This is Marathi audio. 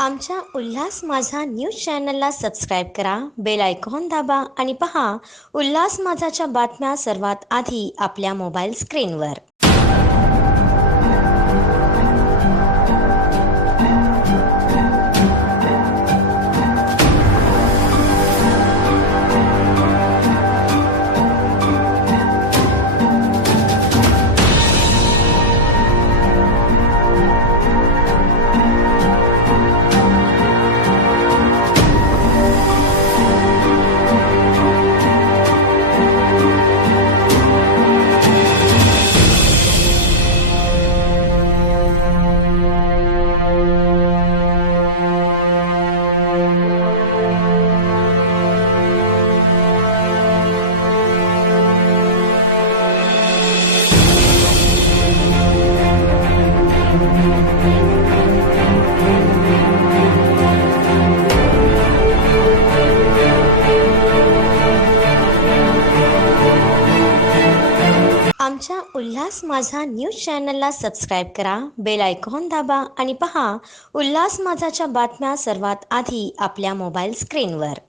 आमच्या उल्हास माझा न्यूज चॅनलला सबस्क्राईब करा, बेल आयकॉन दाबा आणि पहा उल्हास माझाच्या बातम्या सर्वात आधी आपल्या मोबाईल स्क्रीनवर. आमच्या उल्हास माझा न्यूज चॅनलला सबस्क्राईब करा, बेल आयकॉन दाबा आणि पहा उल्हास माझाच्या बातम्या सर्वात आधी आपल्या मोबाईल स्क्रीनवर.